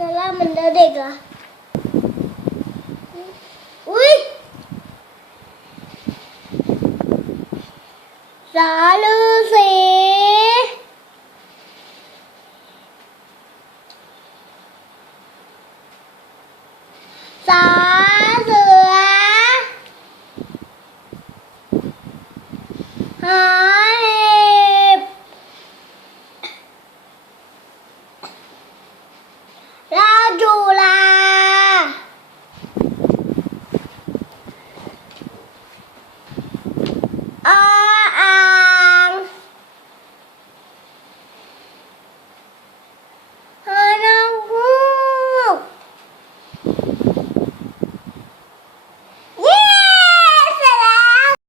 ลาล่ามันเด็กเหรอ อุ้ยสาลูสี Uh